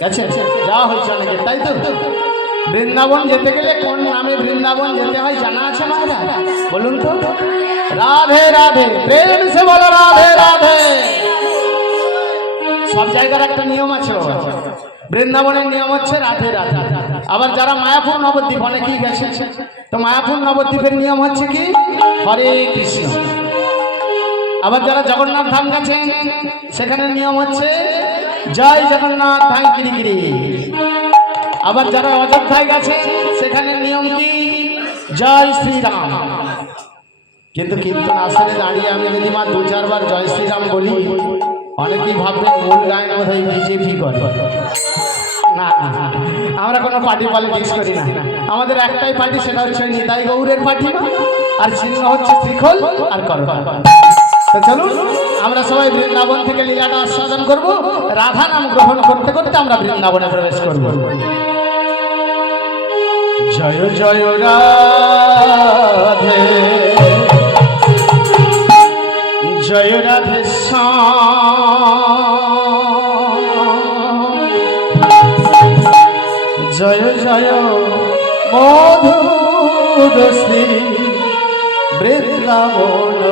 গেছে যাওয়া হয়েছে অনেকে, তাই তো? বৃন্দাবন যেতে গেলে কোন নামে বৃন্দাবন যেতে হয় জানা আছে মায়েরা? বলুন তো। রাধে রাধে, প্রেম সে বলো রাধে রাধে। সব জায়গার একটা নিয়ম আছে। বৃন্দাবনের নিয়ম হচ্ছে রাধে রাধে। আবার যারা মায়াপুর নবদ্বীপ অনেকেই গেছে, তো মায়াপুর নবদ্বীপের নিয়ম হচ্ছে কি হরে কৃষ্ণ। আবার যারা জগন্নাথ ধাম গেছেন সেখানের নিয়ম হচ্ছে জয় জগন্নাথ ধাম গিরি গিরি। আবার যারা অযোধ্যায় গেছেন সেখানের নিয়ম কি জয় শ্রীরাম। কিন্তু কীর্তন আসরে দাঁড়িয়ে আমি যদি মা 2-4 বার জয় শ্রীরাম বলি, অনেকেই ভাববেন মূল গায়ন বোধহয় বিজেপি করে। না, আমরা কোনো পার্টি পলিটিক্স করি না। আমাদের একটাই পার্টি, সেটা হচ্ছে নিতাই গৌরের পার্টি, আর চিহ্ন হচ্ছে শ্রীখোল আর করবা। তো চলুন আমরা সবাই বৃন্দাবন থেকে লীলাটা আস্বাদন করব। রাধা নাম গ্রহণ করতে করতে আমরা বৃন্দাবনে প্রবেশ করব। জয় জয় রাধে, জয় রাধে জয় জয় মধুর শ্রী বৃন্দাবন।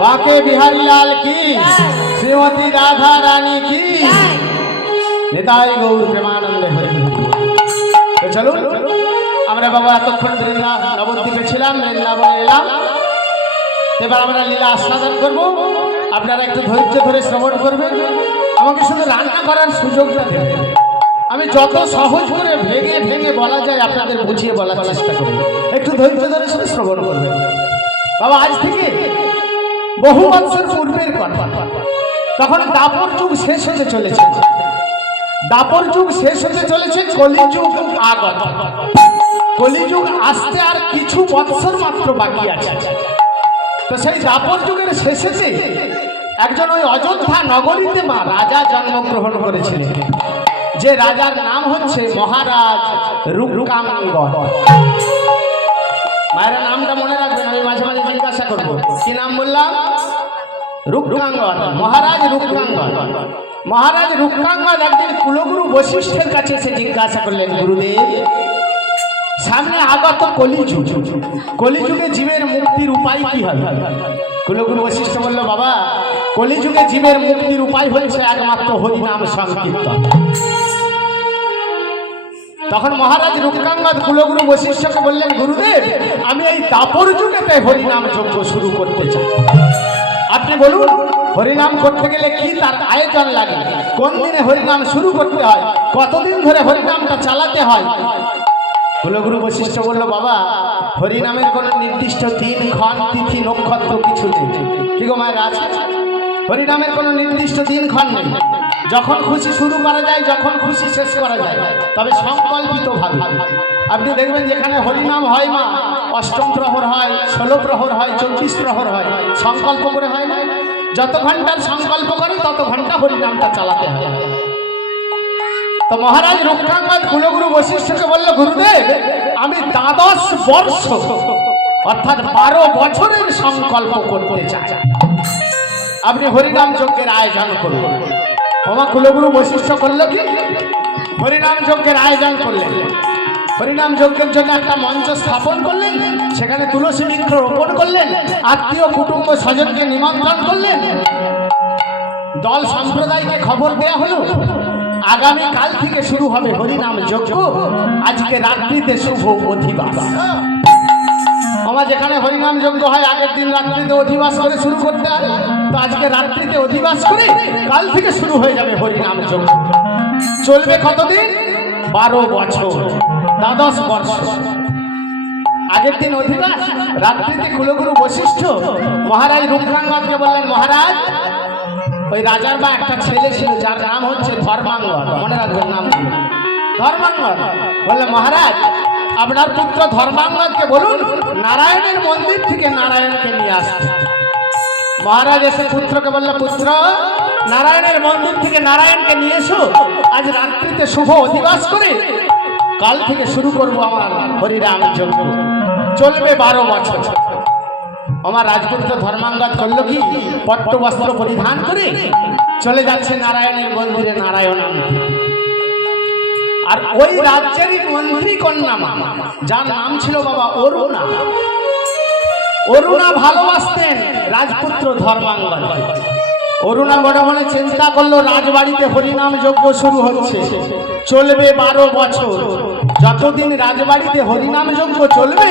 बाके बिहारी लाल की, श्रीमती राधा रानी की, निताई गौर प्रेमानंद हरि। तो चलो আমরা বাবা এতক্ষণ নবদ্বীপে ছিলাম, বৃন্দাবনে এলাম। এবার আমরা লীলা আস্বাদন করব। আপনারা একটু ধৈর্য ধরে শ্রবণ করবেন, আমাকে শুধু রান্না করার সুযোগটা দেবেন। আমি যত সহজ করে ভেঙে ভেঙে বলা যায় আপনাদের বুঝিয়ে বলার চেষ্টা করব। একটু ধৈর্য ধরে শুধু শ্রবণ করবেন। বাবা আজ থেকে বহু বছর পূর্বের কথা, তখন দাপর যুগ শেষ হতে চলেছে। দাপর যুগ শেষ হতে চলেছে, কলিযুগ আগত। কলিযুগ আসতে আর কিছু বছর মাত্র বাকি আছে। তো সেই দাপর যুগের শেষেতে একজন ওই অযোধ্যা নগরীতে মা রাজা জন্মগ্রহণ করেছিলেন, যে রাজার নাম হচ্ছে মহারাজ রূপকাঙ্গদ। মায়েরা নামটা মনে রাখবেন, আমি মাঝে মাঝে জিজ্ঞাসা করবো কি নাম বললাম? রূপকাঙ্গদ, মহারাজ রূপকাঙ্গদ। মহারাজ রূপকাঙ্গদ একদিন কুলগুরু বশিষ্ঠের কাছে এসে জিজ্ঞাসা করলেন, গুরুদেব সামনে আগত কলিযুগ, কলিযুগে জীবের মুক্তির উপায় কি হবে? কুলগুরু বশিষ্ঠ বলল, বাবা কলিযুগে জীবের মুক্তির উপায় হচ্ছে একমাত্র হরিনাম সংকীর্তন। তখন মহারাজ রূপকাঙ্গদ কুলগুরু বশিষ্ঠকে বললেন, গুরুদেব আমি এই দাপর যুগেতে হরিনাম যজ্ঞ শুরু করতে চাই, আপনি বলুন হরিনাম করতে গেলে কি তার আয়োজন লাগে, কোন দিনে হরিনাম শুরু করতে হয়, কতদিন ধরে হরিনামটা চালাতে হয়? কুলগুরু বশিষ্ঠ বলল, বাবা হরিনামের কোনো নির্দিষ্ট দিন ক্ষণ তিথি নক্ষত্র কিছু নেই। কি গো মায়ের আছে? হরিনামের কোনো নির্দিষ্ট দিন ক্ষণ নেই, যখন খুশি শুরু করা যায়, যখন খুশি শেষ করা যায়, তবে সংকল্পিতভাবে। আপনি দেখবেন যেখানে হরিনাম হয় মা, অষ্টম প্রহর হয়, 16 প্রহর হয়, 24 প্রহর হয়, সংকল্প করে হয় না? যত ঘন্টার সংকল্প করে তত ঘন্টা হরিনামটা চালাতে হয়। তো মহারাজ রূপকাঙ্গদ কুলগুরু বশিষ্ঠকে বলল, গুরুদেব আমি 12 বর্ষ অর্থাৎ 12 বছরের সংকল্প করতে চাই, আপনি হরিনাম যজ্ঞের আয়োজন করুন। আমার কুলগুরু বশিষ্ঠ করল কি? হরিনাম যজ্ঞের আয়োজন করলেন। হরিনাম যজ্ঞের জন্য একটা মঞ্চ স্থাপন করলেন, সেখানে তুলসী বৃক্ষ রোপণ করলেন, আত্মীয় কুটুম্ব স্বজনকে নিমন্ত্রণ করলেন। দল সম্প্রদায়কে খবর দেয়া হলো আগামী কাল থেকে শুরু হবে হরিনাম যজ্ঞ, আজকে রাত্রিতে শুভ অধিবাস। আমার যেখানে হরিনাম যজ্ঞ হয় আগের দিন রাত্রিতে অধিবাস করে শুরু করতে হয়, তো আজকে রাত্রিতে অধিবাস করে কাল থেকে শুরু হয়ে যাবে হরিনাম যজ্ঞ। চলবে কতদিন? 12 বছর, 12 বর্ষ। আগের দিন অধিবাস, রাত্রিতে কুলগুরু বশিষ্ঠ মহারাজ রূপকাঙ্গদকে বললেন, মহারাজ ওই রাজার বা একটা ছেলে ছিল যার নাম হচ্ছে ধর্মাঙ্গদ, মনে রাখবেন নাম ধর্মাঙ্গদ। বললেন, মহারাজ আপনার পুত্র ধর্মাঙ্গদকে বলুন নারায়ণের মন্দির থেকে নারায়ণকে নিয়ে আসতে। মহারাজ এসে পুত্রকে বলল, পুত্র নারায়ণের মন্দির থেকে নারায়ণকে নিয়ে এসো, আজ রাত্রিতে শুভ অধিবাস করে কাল থেকে শুরু করব আমার হরিনাম যজ্ঞ, চলবে 12 বছর। আমার রাজপুত্র ধর্মাঙ্গদ করলো কি? পট্ট বস্ত্র পরিধান করে চলে যাচ্ছে নারায়ণের মন্দিরে নারায়ণ আনতে। আর ওই রাজ্যেরই মন্ত্রী কন্যা যার নাম ছিল বাবা অরুণা, অরুণা ভালোবাসতেন রাজপুত্র ধর্মাঙ্গদ। অরুণা মনে মনে চিন্তা করলো, রাজবাড়িতে হরিনাম যজ্ঞ শুরু হচ্ছে, চলবে 12 বছর, যতদিন রাজবাড়িতে হরিনাম যজ্ঞ চলবে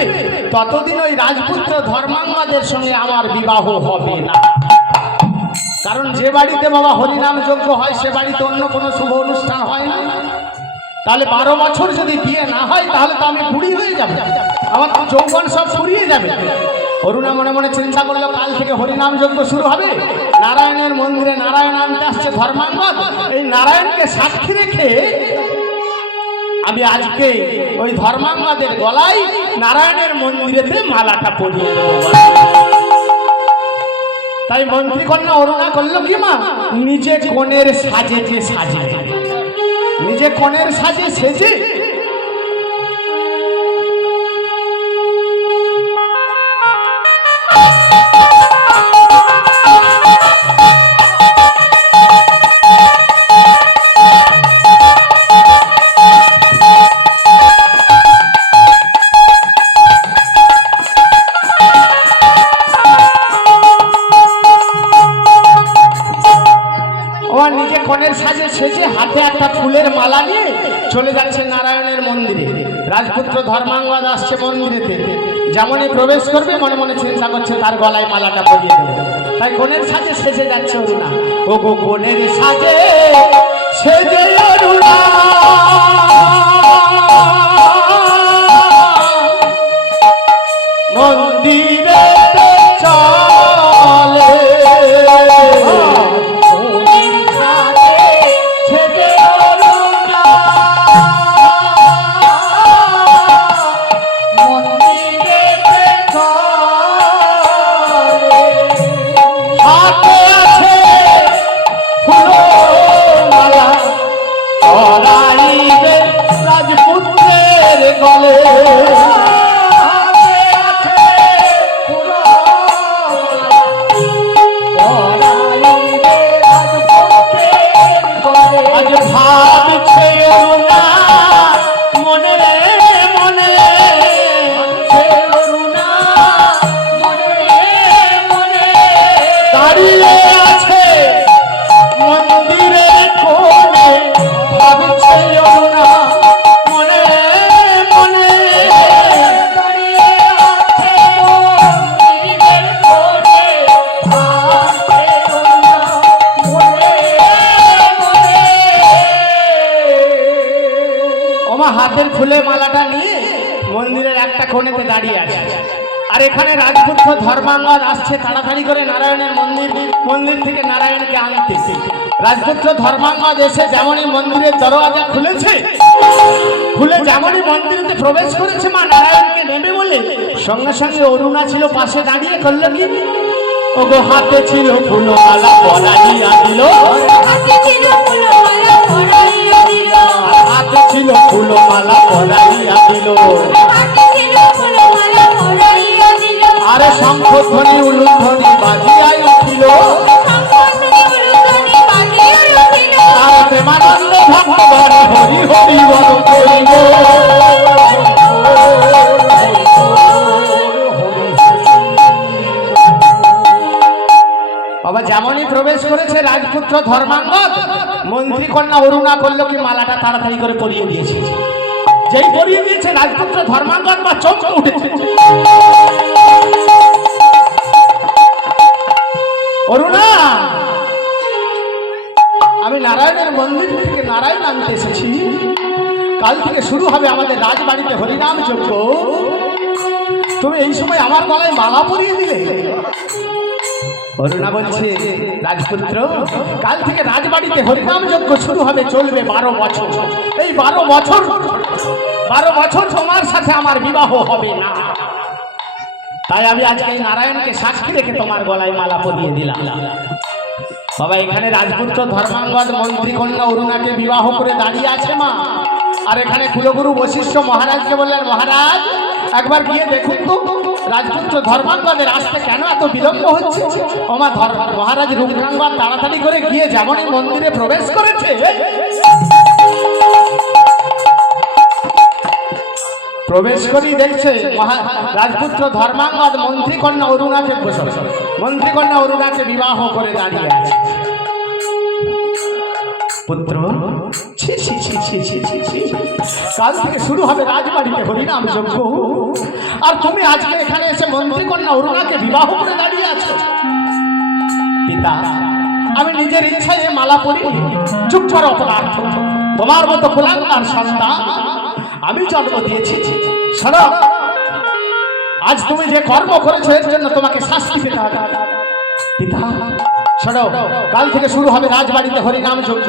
ততদিন ওই রাজপুত্র ধর্মাঙ্গদের সঙ্গে আমার বিবাহ হবে না। কারণ যে বাড়িতে বাবা হরিনাম যজ্ঞ হয় সে বাড়িতে অন্য কোনো শুভ অনুষ্ঠান হয় না। তাহলে 12 বছর যদি বিয়ে না হয় তাহলে তো আমি বুড়ি হয়ে যাব, আমার তো যৌবন সব ফুরিয়ে যাবে। অরুণা মনে মনে চিন্তা করলো, কাল থেকে হরিনাম যজ্ঞ শুরু হবে, নারায়ণের মন্দিরে নারায়ণ আনতে আসছে ধর্মাঙ্গদ, এই নারায়ণকে সাক্ষী রেখে আমি আজকে ওই ধর্মাঙ্গদের গলায় নারায়ণের মন্দিরেতে মালাটা পরিয়ে দেবো। তাই মন্ত্রী কন্যা অরুণা করলো কি মা, নিজে কনের সাজে যে সাজে, নিজে কনের সাজে সেজে সেজে হাতে একটা ফুলের মালা নিয়ে চলে যাচ্ছে নারায়ণের মন্দিরে। রাজপুত্র ধর্মাঙ্গদ আসছে মন্দিরেতে, যেমনই প্রবেশ করবে মনে মনে চিন্তা করছে তার গলায় মালাটা পরিয়ে দেবে। তাই কোণের সাজে সেজে যাচ্ছে অরুণা। ও গো কোণের সাজে সেজে অরুণা মন্দিরে চলে, কোণেতে দাঁড়িয়ে আছে। আর এখানে রাজপুত্র ধর্মাঙ্গদ আসছে তাড়াতাড়ি করে নারায়ণের মন্দির থেকে নারায়ণকে আনতেছে। রাজপুত্র ধর্মাঙ্গদ এসে যেমনই মন্দিরের দরওয়াজা খুলেছে, খুলে যেমনই মন্দিরেতে প্রবেশ করেছে মা নারায়ণকে নেবে বলে, সঙ্গে সঙ্গে অরুণা ছিল পাশে দাঁড়িয়ে করলো কি, ওগো হাতে ছিল ফুলমালা পরাইয়া দিল, হাতে ছিল ফুলমালা পরাইয়া দিল, হাতে ছিল ফুলমালা পরাইয়া দিল, হাতে ছিল ফুলমালা পরাইয়া দিল, আরে শঙ্খধ্বনি উলুধ্বনি বাজিয়া উঠিল, শঙ্খধ্বনি উলুধ্বনি বাজিয়া উঠিল, আর প্রেমানন্দ ভক্তগণ হরি হরি বল করিল। বাবা যেমনই প্রবেশ করেছে রাজপুত্র ধর্মাঙ্গদ, মন্ত্রী কন্যা অরুণা করলো কি মালাটা তাড়াতাড়ি করে পরিয়ে দিয়েছে। যেই পরিয়ে দিয়েছে রাজপুত্র ধর্মাঙ্গদ বা চমকে উঠেছে। অরুণা, আমি নারায়ণের মন্দির থেকে নারায়ণ আনতে এসেছি। কাল থেকে শুরু হবে আমাদের রাজবাড়িতে হরিনাম যজ্ঞ। তুমি এই সময় আমার গলায় মালা পরিয়ে দিলে। অরুণা বলছে, রাজপুত্র, কাল থেকে রাজবাড়িতে হরিনাম যজ্ঞ শুরু হবে, চলবে 12 বছর। এই 12 বছর তোমার সাথে আমার বিবাহ হবে না। তাই আমি আজকে এই নারায়ণকে সাক্ষী রেখে তোমার গলায় মালা পরিয়ে দিলাম। বাবা এখানে রাজপুত্র ধর্মাঙ্গদ মন্ত্রী কন্যা অরুণাকে বিবাহ করে দাঁড়িয়ে আছে মা। আর এখানে কুলগুরু বশিষ্ঠ মহারাজকে বললেন, মহারাজ একবার গিয়ে দেখুন তো রাজপুত্র ধর্মাঙ্গদের আসতে কেন এত বিলম্ব হচ্ছে। ওমা মহারাজ রূপকাঙ্গদ তাড়াতাড়ি করে গিয়ে যেমনই মন্দিরে প্রবেশ করেছে, প্রবেশ করেই দেখছে রাজপুত্র ধর্মাঙ্গদ মন্ত্রী কন্যা অরুণাকে বিবাহ করে দাঁড়িয়ে আছে। পুত্র, কাল থেকে শুরু হবে রাজবাড়িতে হরিনাম যজ্ঞ, আর তুমি আজকে এখানে এসে মন্ত্রী কন্যা অরুণাকে বিবাহ করে দাঁড়িয়ে আছো। পিতা, আমি নিজের ইচ্ছায় মালা পরি, চুপ করো অপরাধ। তোমার মতো কুলাঙ্গার সন্তান আমি জন্ম দিয়েছি। শোনো, আজ তুমি যে কর্ম করেছো এর জন্য তোমাকে শাস্তি পেতে হবে। পিতা শোনো, কাল থেকে শুরু হবে রাজবাড়িতে হরিনাম যজ্ঞ,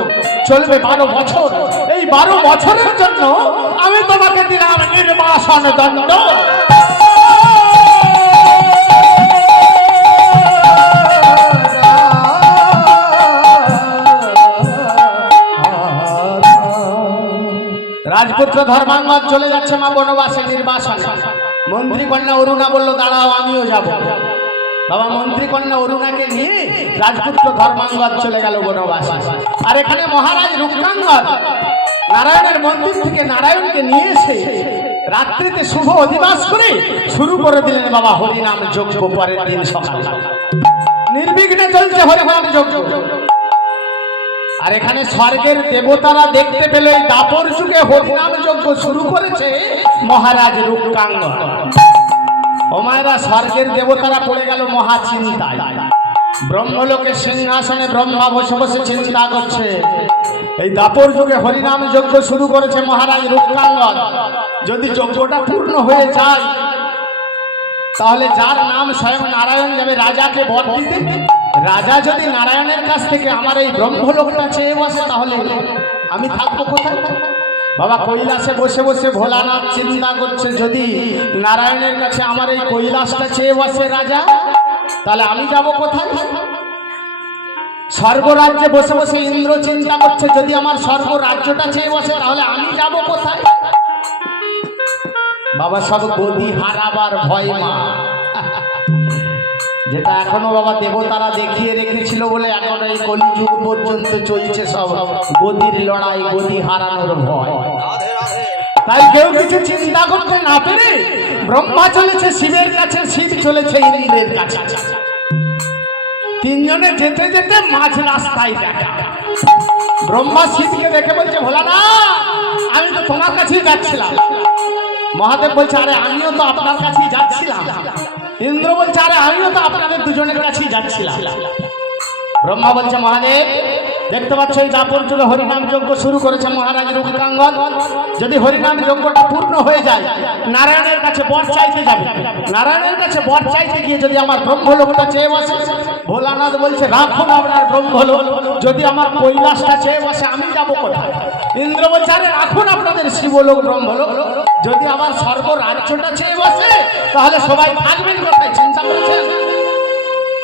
চলবে 12 বছর। এই 12 বছরের জন্য আমি তোমাকে দিলাম নির্বাসন দণ্ড। রাজপুত্র ধর্মাঙ্গদ চলে যাচ্ছে মা বনবাসে নির্বাসন। মন্ত্রী কন্যা অরুণা বলল, দাঁড়াও আমিও যাব। বাবা মন্ত্রী কন্যা অরুণাকে নিয়ে রাজপুত্র ধর্মাঙ্গদ চলে গেল বনবাসে। আর এখানে মহারাজ রূপকাঙ্গদ নারায়ণের মন্দির থেকে নারায়ণকে নিয়ে এসে রাত্রিতে শুভ অধিবাস করে শুরু করে দিলেন বাবা হরিনাম যজ্ঞ। পরের দিন সকাল নির্বিঘ্নে চলছে হরিনাম যজ্ঞ। আর এখানে স্বর্গের দেবতারা দেখতে পেলে দাপর যুগে হরিনাম যজ্ঞ শুরু করেছে মহারাজ রূপকাঙ্গদ। ওমায়রা স্বর্গের দেবতারা পড়ে গেল মহা চিন্তায়। ব্রহ্মলোকের সিংহাসনে ব্রহ্মা বসে বসে চিন্তা করছে, এই দাপর যুগে হরিনাম যজ্ঞ শুরু করেছে মহারাজ রূপকাঙ্গদ। যদি যজ্ঞটা পূর্ণ হয়ে যায় তাহলে যার নাম স্বয়ং নারায়ণ যাবে রাজাকে বর দিতে। রাজা যদি নারায়ণের কাছ থেকে আমার এই ব্রহ্মলোকটা চেয়ে বসে তাহলে আমি থাকবো কোথায়? বাবা কৈলাসে বসে বসে ভোলানাথ চিন্তা করছে, যদি নারায়ণের কাছে আমার এই কৈলাসটা চেয়ে বসে রাজা, তাহলে আমি যাব কোথায়? স্বর্গরাজ্যে বসে বসে ইন্দ্র চিন্তা করছে, যদি আমার স্বর্গরাজ্যটা চেয়ে বসে তাহলে আমি যাব কোথায়? বাবা সব গদি হারাবার ভয় মা, যেটা এখনো বাবা দেবতারা দেখিয়ে রেখেছিল বলে এখনো এই কলিযুগ পর্যন্ত চলছে সব গদির লড়াই, গদি হারানোর ভয়। তাই কেউ কিছু চিন্তা করতে না পেরে ব্রহ্মা চলেছে শিবের কাছে, শিব চলেছে ইন্দ্রের কাছে। তিনজনে যেতে যেতে মাঝ রাস্তায় দেখা ব্রহ্মা শিবকে দেখে বলছে, ভোলা না, আমি তো তোমার কাছেই যাচ্ছিলাম। মহাদেব বলছে, আরে আমিও তো আপনার কাছেই যাচ্ছিলাম। ইন্দ্র বলছে, আরে আমিও তো আপনাদের দুজনের কাছেই যাচ্ছিলাম। ব্রহ্মা বলছে, মহাদেব দেখতে পাচ্ছ এই দাপর যুগে হরিনাম যজ্ঞ শুরু করেছে মহারাজ রূপকাঙ্গদ। যদি হরিনাম যজ্ঞটা পূর্ণ হয়ে যায় নারায়ণের কাছে বর চাইতে যাবে। নারায়ণের কাছে বর চাইতে গিয়ে যদি আমার ব্রহ্মলোকটা চেয়ে বসে, ভোলানাথ বলছে রাখুন আপনার ব্রহ্মলোক। যদি আমার কৈলাসটা চেয়ে বসে আমি যাবো কোথায়? ইন্দ্র বলছে আরে রাখুন আপনাদের শিবলোক ব্রহ্মলোক। যদি আমার স্বর্গ রাজ্যটা চেয়ে বসে তাহলে সবাই থাকবেন কোথায়? চিন্তা করেছেন?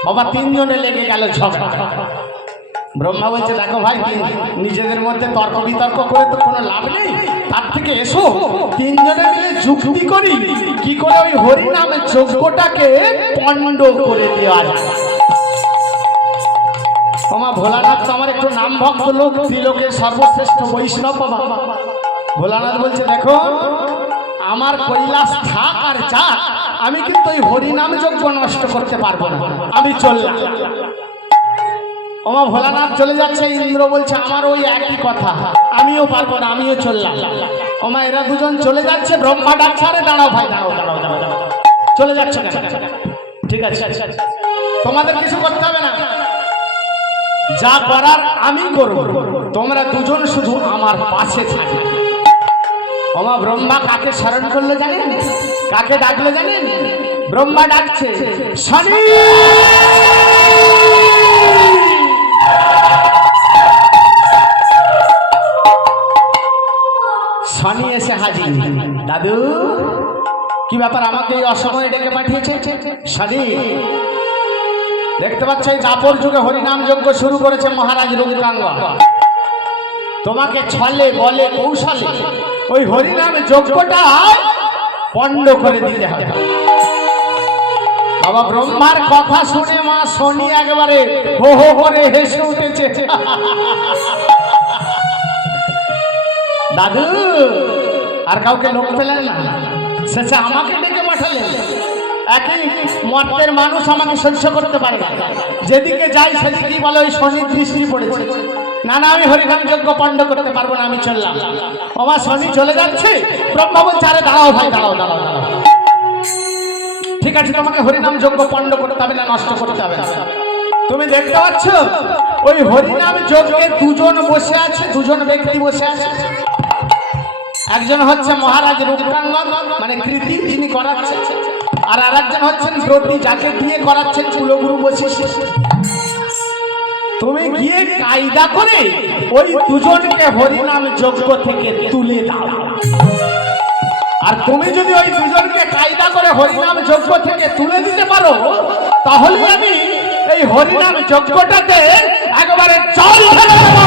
বাবা তিনজনে লেগে গেল ঝগড়া। ব্রহ্মা বলছে দেখো ভাই, নিজেদের মধ্যে তর্ক বিতর্ক করে তো কোনো লাভ নেই, তার থেকে এসো তিনজনে মিলে যুক্তি করি কি করে ওই হরিনামের যজ্ঞটাকে পণ্ড করে দেওয়া যায়। তোমার ভোলানাথ তো আমার একটু নাম ভক্ত লোক, ত্রিলোকের সর্বশ্রেষ্ঠ বৈষ্ণব বাবা। ভোলানাথ বলছে দেখো আমার কৈলাস থাক আর যা, আমি কিন্তু ওই হরিনাম যজ্ঞ নষ্ট করতে পারবো না, আমি চললাম। ওমা ভোলানাথ চলে যাচ্ছে, ইন্দ্র বলছে আমার ওই একই কথা, আমিও পারবো না, আমিও চললাম। ওমা এরা দুজন চলে যাচ্ছে, ব্রহ্মা ডাকছে আরে দাঁড়াও ভাই, দাঁড়াও দাঁড়াও দাঁড়াও দাঁড়াও, চলে যাচ্ছে কেন? ঠিক আছে তোমাদের কিছু করতে হবে না, যা করার আমি করব, তোমরা দুজন শুধু আমার পাশে থাকবে। ওমা ব্রহ্মা কাকে স্মরণ করলো জানেন? কাকে ডাকলো জানেন? ব্রহ্মা ডাকছে শনি। শনি এসে হাজির। দাদু কি ব্যাপার, আমাকে এই অসময়ে ডেকে পাঠিয়েছে? শনি দেখতে পাচ্ছ এই দাপর যুগে হরিনাম যজ্ঞ শুরু করেছে মহারাজ রূপকাঙ্গদ। তোমাকে ছলে বলে কৌশলে ওই হরিনাম যজ্ঞটা পণ্ড করে দিতে হবে। বাবা ব্রহ্মার কথা শুনে মা শনি একবারে হো হো করে হেসে উঠেছে। দাদু আর কাউকে লোক পেলেন না, শেষে আমাকে ডেকে পাঠালেন। একই মর্তের মানুষ আমাকে সহ্য করতে পারে না, যেদিকে যাই সেদিকেই বলে ওই শনির দৃষ্টি পড়েছে। না না আমি হরিনাম যজ্ঞ পণ্ড করতে পারবো না, আমি চললাম। আমার শনি চলে যাচ্ছে, ব্রহ্মা বলছে আরে দাঁড়াও ভাই, দাঁড়াও দাঁড়াও দাঁড়াও, ঠিক আছে তোমাকে হরিনাম যজ্ঞ পণ্ড করতে হবে না, নষ্ট করতে হবে না। তুমি দেখতে পাচ্ছ ওই হরিনাম যজ্ঞে দুজন বসে আছে, দুজন ব্যক্তি বসে আছে। একজন হচ্ছে মহারাজ রূপকাঙ্গদ মানে কৃতি, যিনি করাচ্ছেন, আর আরেকজন হচ্ছেন ব্রতী, যাকে দিয়ে করাচ্ছেন কুলগুরু বশিষ্ঠ। তুমি গিয়ে কায়দা করে ওই দুজনকে হরিনাম যজ্ঞ থেকে তুলে দাও। আর তুমি যদি ওই দুজনকে কায়দা করে হরিনাম যজ্ঞ থেকে তুলে দিতে পারো, তাহলে আমি এই হরিনাম যজ্ঞটাতে একবারে জল ঢেলে দেব।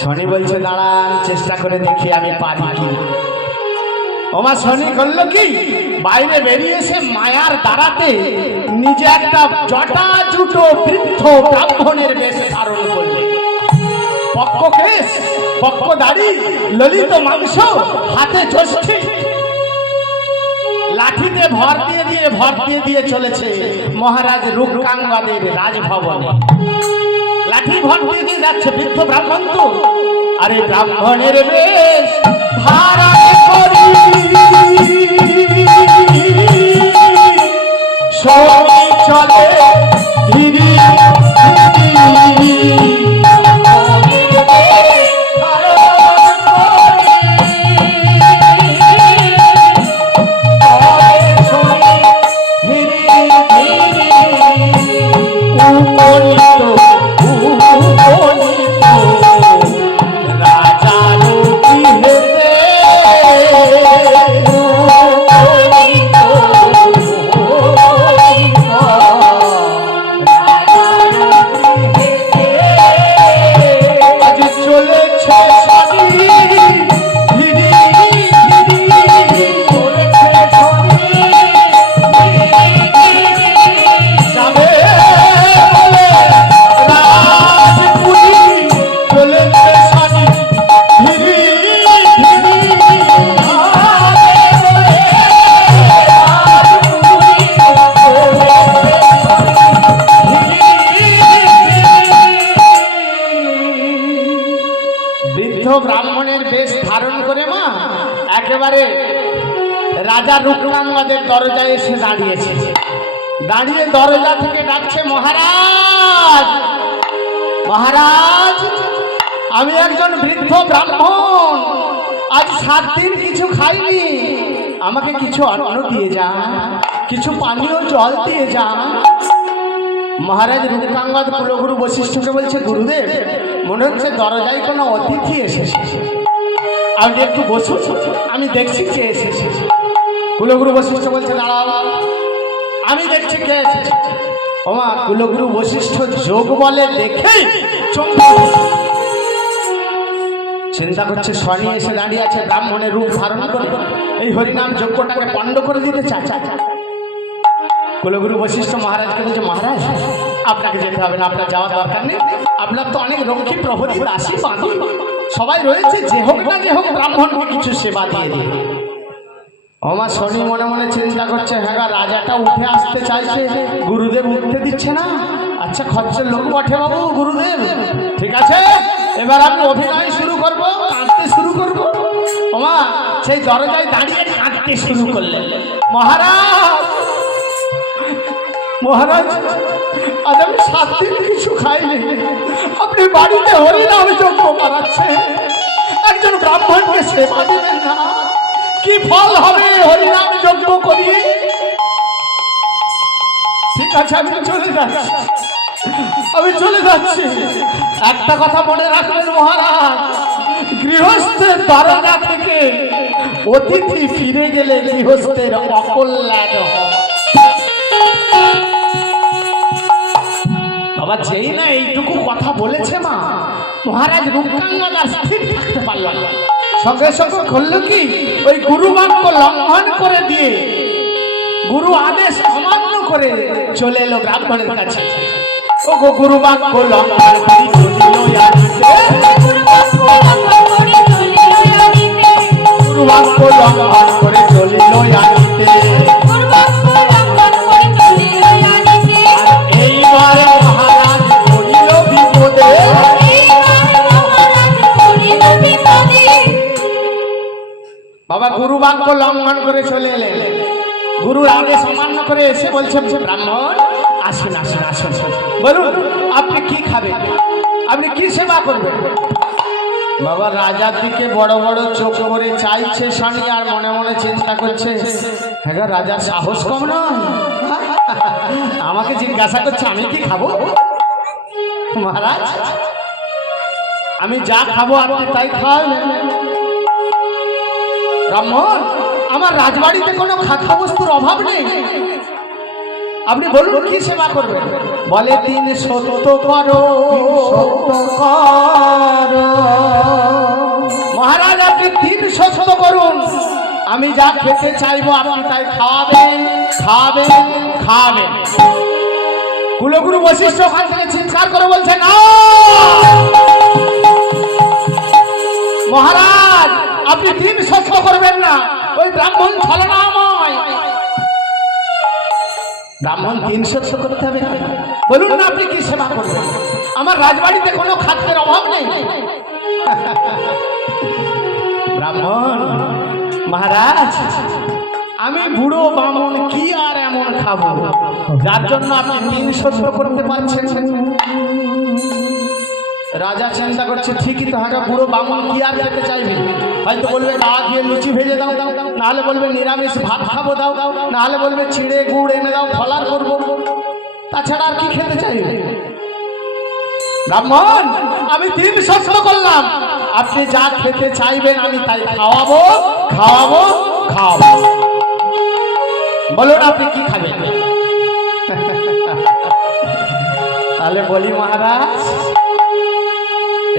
শনি বলছে দাঁড়ান, চেষ্টা করে দেখি আমি পারি কি। ওমা শনি করলো কি, বাইরে বেরিয়ে এসে মায়ার দ্বারাতে নিজে একটা জটা জুটো বৃদ্ধ ব্রাহ্মণের বেশ ধারণ করলে। পক্ক কেশ, পক্ক দাড়ি, ললিত মাংস, হাতে যষ্ঠি, লাঠিতে ভর দিয়ে দিয়ে চলেছে মহারাজ রূপকাঙ্গদের রাজভবনে। লাঠি ভর দিয়ে যাচ্ছে, বৃদ্ধ ব্রাহ্মণ তো, আরে ব্রাহ্মণের বেশ ধারণ করি সবাই চলে ধীরে ব্রাহ্মণের বেশ ধারণ করে মা একেবারে রাজা রূপকাঙ্গদের দরজায় এসে দাঁড়িয়েছে। দাঁড়িয়ে দরজা থেকে ডাকছে, মহারাজ মহারাজ, আমি একজন বৃদ্ধ ব্রাহ্মণ, আজ 7 দিন কিছু খাইনি, আমাকে কিছু অন্ন দিয়ে যান, কিছু পানীয় জল দিয়ে যান। মহারাজ রূপকাঙ্গদ কুলগুরু বশিষ্ঠকে বলছে, গুরুদেব মনে হচ্ছে দরজায় কোনো অতিথি এসেছে, আপনি একটু বসুন, আমি দেখছি কে এসেছে। কুলগুরু বশিষ্ঠ বলছে, দাঁড়াও, আমি দেখছি কে এসেছে। ওমা, কুলগুরু বশিষ্ঠ যোগ বলে দেখে চিন্তা করছে, শনি এসে দাঁড়িয়ে আছে, ব্রাহ্মণের রূপ ধারণ করে এই হরিনাম যজ্ঞটাকে পণ্ড করে দিতে চায়। কুলগুরু বশিষ্ঠ মহারাজকে বলছে, মহারাজ আপনাকে যেতে হবে না, আপনার যাওয়ার দরকার নেই, আপনার তো অনেক রক্ষী প্রহরী দাসী বাঁধি সবাই রয়েছে, যে হোক না যে হোক ব্রাহ্মণকে কিছু সেবা দিয়ে দিই। আমার শনি মনে মনে চিন্তা করছে, হ্যাঁ রাজাটা উঠে আসতে চাইছে, গুরুদেব উঠতে দিচ্ছে না, আচ্ছা খরচের লোক বটে বাবু গুরুদেব, ঠিক আছে এবার আমি অভিনয় শুরু করব, কাঁদতে শুরু করব। ওমা সেই দরজায় দাঁড়িয়ে কাঁদতে শুরু করলেন, মহারাজ মহারাজ, আজ আমি 7 দিন কিছু খাইনি, আপনি বাড়িতে হরিনাম যজ্ঞ করাচ্ছেন, একজন ব্রাহ্মণকে সেবা দিবেন না, কি ফল হবে হরিনাম যজ্ঞ করিয়ে? ঠিক আছে আমি চলে যাচ্ছি, আমি চলে যাচ্ছি। একটা কথা মনে রাখবেন মহারাজ, গৃহস্থের দরজা থেকে অতিথি ফিরে গেলে গৃহস্থের অকল্যাণ। বাবা যেই না এইটুকু কথা বলেছে মা, মহারাজ রূপকাঙ্গদ আর স্থির থাকতে পারল না, সঙ্গে সঙ্গে করলো কি, ওই গুরু বাক্য লঙ্ঘন করে দিয়ে, গুরু আদেশ অমান্য করে চলে এলো ব্রাহ্মণের কাছে। ও গো গুরু বাক্য লঙ্ঘন করে চলিল আনিতে, গুরু বাক্য লঙ্ঘন করে চলিল আনিতে, এইবার মহারাজ পড়িল বিপদে। বাবা গুরু বাক্য লঙ্ঘন করে চলে এলেন, গুরুর আদেশ অমান্য করে এসে বলছে, ব্রাহ্মণ আসুন আসুন আসুন, বলুন আপনি কি খাবেন, আপনি কি সেবা করবেন? বাবা রাজার দিকে বড় বড় চোখ করে চাইছে শনি, আর মনে মনে চিন্তা করছে, হ্যাঁ রাজার সাহস কম নয়, আমাকে জিজ্ঞাসা করছে আমি কি খাবো? মহারাজ আমি যা খাবো আপনি তাই খাওয়াবেন। ব্রাহ্মণ, আমার রাজবাড়িতে কোনো খাদ্য বস্তুর অভাব নেই, আপনি বলুন কি সেবা করবেন? বলে 3 সত্য করো, মহারাজ আপনি 3 সত্য করুন, আমি যা খেতে চাইবো আপনি তাই খাওয়াবেন খাওয়াবেন খাওয়াবেন। কুলগুরু বশিষ্ঠ ওখান থেকে চিৎকার করে বলছে, না মহারাজ আপনি 3 সত্য করবেন না, ওই ব্রাহ্মণ ছলনাময়। ব্রাহ্মণ 3 সত্য করতে হবে, বলুন না আপনি কি সেবা করবেন? আমার রাজবাড়িতে কোনো খাদ্যের অভাব নেই। ব্রাহ্মণ, মহারাজ আমি বুড়ো বামুন, কি আর এমন খাবো যার জন্য আপনি 3 সত্য করতে পারছেন? রাজা চিন্তা করছে, ঠিকই তো, হ্যাঁ বুড়ো বামুন কি আর খেতে চাইবে, হয়তো বলবে না দিয়ে লুচি ভেজে দাও, নাহলে বলবে নিরামিষ ভাত খাবো দাও, নাহলে বলবে চিড়ে গুড় এনে দাও ফলার করবো, তাছাড়া আর কি খেতে চাইবে? ব্রাহ্মণ আমি 3 সত্য করলাম, আপনি যা খেতে চাইবেন আমি তাই খাওয়াবো খাওয়াবো খাওয়াবো, বলুন আপনি কি খাবেন? তাহলে বলি মহারাজ